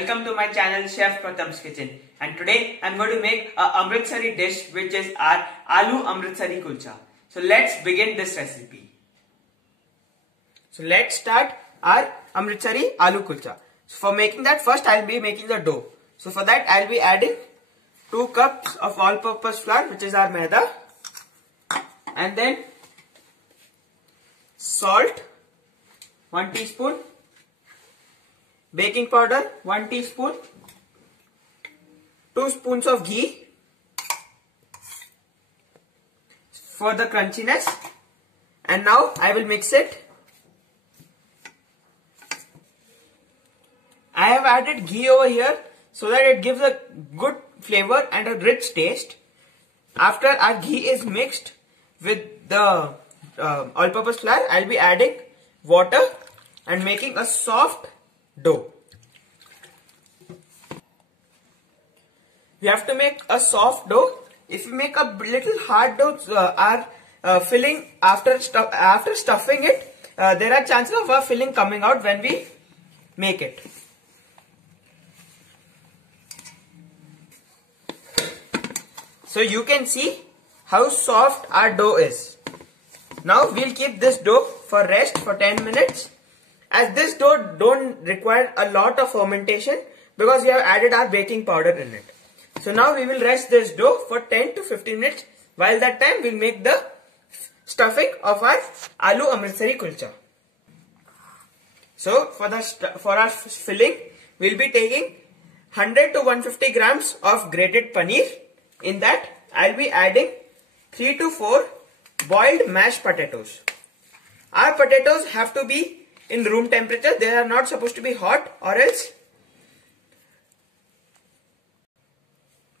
welcome to my channel Chef Pratham's Kitchen, and today I'm going to make a Amritsari dish which is our Aloo Amritsari Kulcha. So let's begin this recipe. So let's start our Amritsari Aloo Kulcha. So for making that, first I'll be making the dough. So for that I'll be adding 2 cups of all-purpose flour, which is our maida, and then salt 1 teaspoon, baking powder 1 teaspoon, 2 spoons of ghee for the crunchiness, and now I will mix it. I have added ghee over here so that it gives a good flavor and a rich taste. After our ghee is mixed with the all-purpose flour, I will be adding water and making a soft dough. We have to make a soft dough. If you make a little hard dough, our filling after stuffing it, there are chances of our filling coming out when we make it. So you can see how soft our dough is. Now we'll keep this dough for rest for 10 minutes. As this dough don't require a lot of fermentation because we have added our baking powder in it. So now we will rest this dough for 10 to 15 minutes. While that time we'll make the stuffing of our Aloo Amritsari Kulcha. So for our filling, we'll be taking 100 to 150 grams of grated paneer. In that I'll be adding 3 to 4 boiled mashed potatoes. Our potatoes have to be in room temperature. They are not supposed to be hot, or else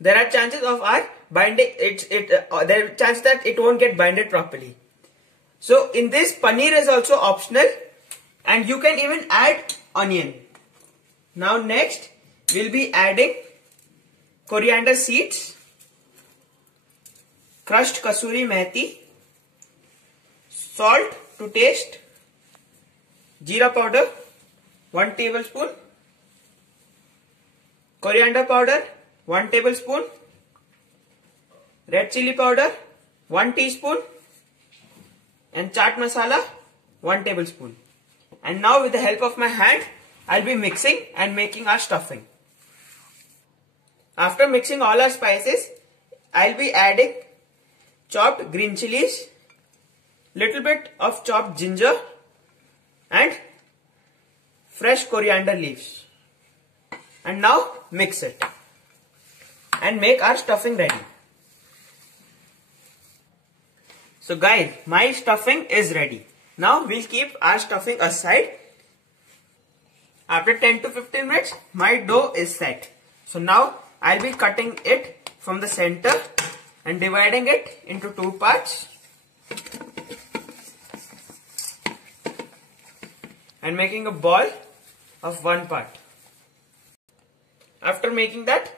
there are chances of our binding there are chances that it won't get binded properly. So in this, paneer is also optional, and you can even add onion. Now next we'll be adding coriander seeds, crushed kasuri methi, salt to taste, jeera powder 1 tablespoon, coriander powder 1 tablespoon, red chili powder 1 teaspoon, and chaat masala 1 tablespoon. And now with the help of my hand, I'll be mixing and making our stuffing. After mixing all our spices, I'll be adding chopped green chilies, little bit of chopped ginger, and fresh coriander leaves. And now mix it and make our stuffing ready. So guys, my stuffing is ready. Now we'll keep our stuffing aside. After 10 to 15 minutes, my dough is set. So now I'll be cutting it from the center and dividing it into 2 parts and making a ball of 1 part. After making that,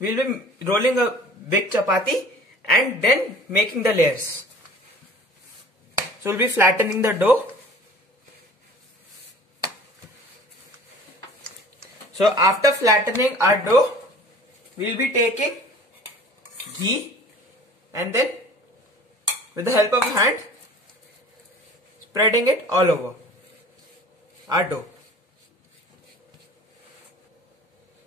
we'll be rolling a big chapati and then making the layers. So we'll be flattening the dough. So after flattening our dough, we'll be taking ghee and then with the help of hand spreading it all over our dough.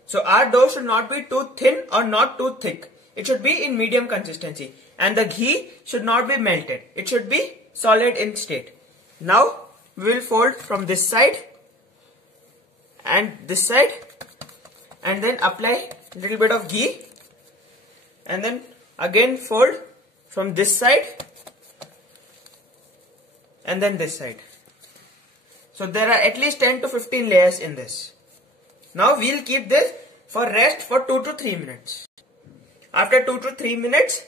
So our dough should not be too thin or not too thick. It should be in medium consistency, and the ghee should not be melted. It should be solid in state. Now we will fold from this side and this side, and then apply a little bit of ghee, and then again fold from this side and then this side. So there are at least 10 to 15 layers in this. Now we'll keep this for rest for 2 to 3 minutes. After 2 to 3 minutes,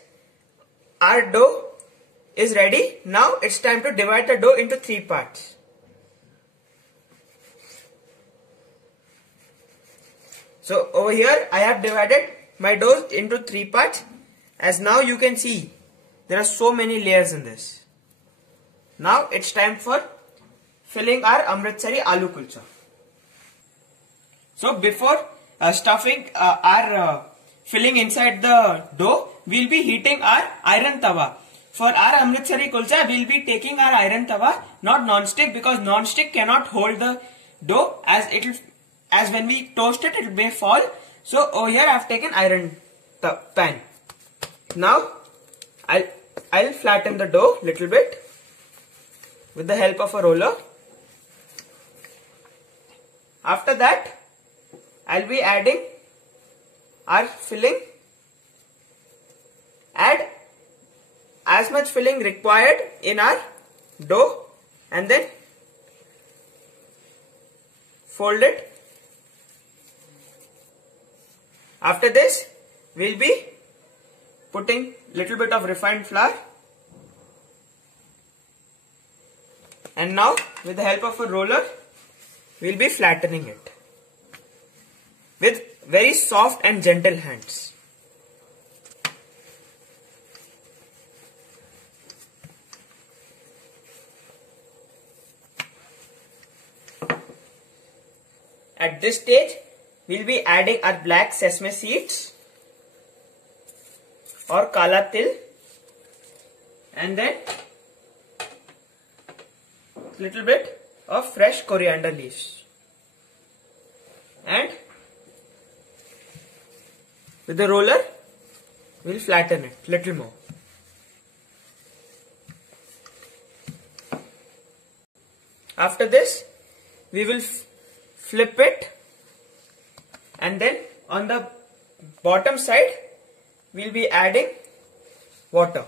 our dough is ready. Now it's time to divide the dough into 3 parts. So over here I have divided my dough into 3 parts. As now you can see, there are so many layers in this. Now it's time for filling our Amritsari Aloo Kulcha. So before stuffing our filling inside the dough, we'll be heating our iron tawa. For our Amritsari kulcha, we'll be taking our iron tawa, not non-stick, because non-stick cannot hold the dough as when we toast it, it may fall. So over here I have taken iron pan. Now I'll flatten the dough little bit with the help of a roller. After that, I'll be adding our filling. Add as much filling required in our dough and then fold it. After this, we'll be putting little bit of refined flour, and now with the help of a roller, we'll be flattening it with very soft and gentle hands. At this stage, we'll be adding our black sesame seeds or kala til, and then little bit of fresh coriander leaves, and with the roller we'll flatten it little more. After this, we will flip it, and then on the bottom side we'll be adding water.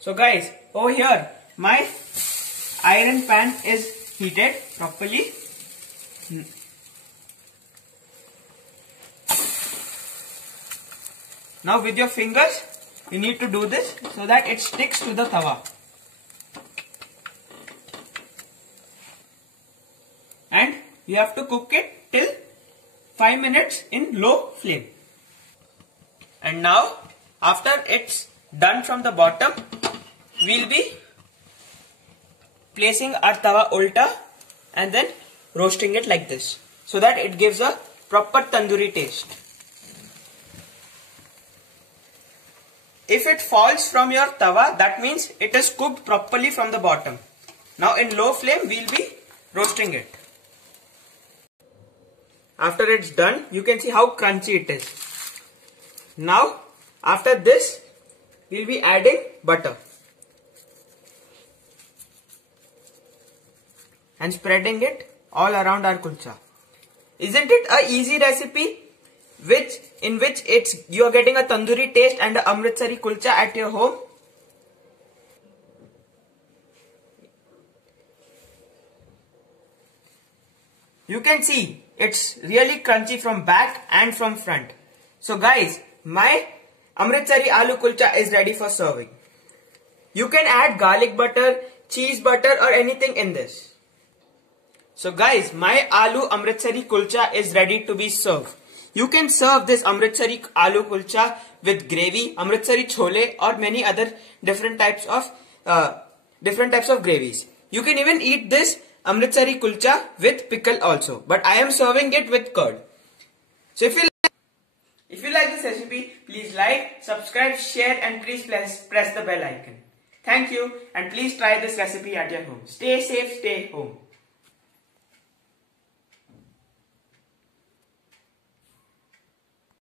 So guys, over here my iron pan is heated properly. Now with your fingers you need to do this so that it sticks to the tawa. And you have to cook it till 5 minutes in low flame. And now after it's done from the bottom, we'll be placing our tawa ulta and then roasting it like this so that it gives a proper tandoori taste. If it falls from your tawa, that means it is cooked properly from the bottom. Now in low flame we'll be roasting it. After it's done, you can see how crunchy it is. Now after this, we'll be adding butter and spreading it all around our kulcha. Isn't it a easy recipe in which you are getting a tandoori taste and a Amritsari kulcha at your home? You can see it's really crunchy from back and from front. So guys, my Amritsari aloo kulcha is ready for serving. You can add garlic butter, cheese butter or anything in this. So guys, my aloo Amritsari kulcha is ready to be served. You can serve this Amritsari aloo kulcha with gravy, Amritsari chole or many other different types of gravies. You can even eat this Amritsari kulcha with pickle also, but I am serving it with curd. So if you like this recipe, please like, subscribe, share and please press the bell icon. Thank you, and please try this recipe at your home. Stay safe, stay home.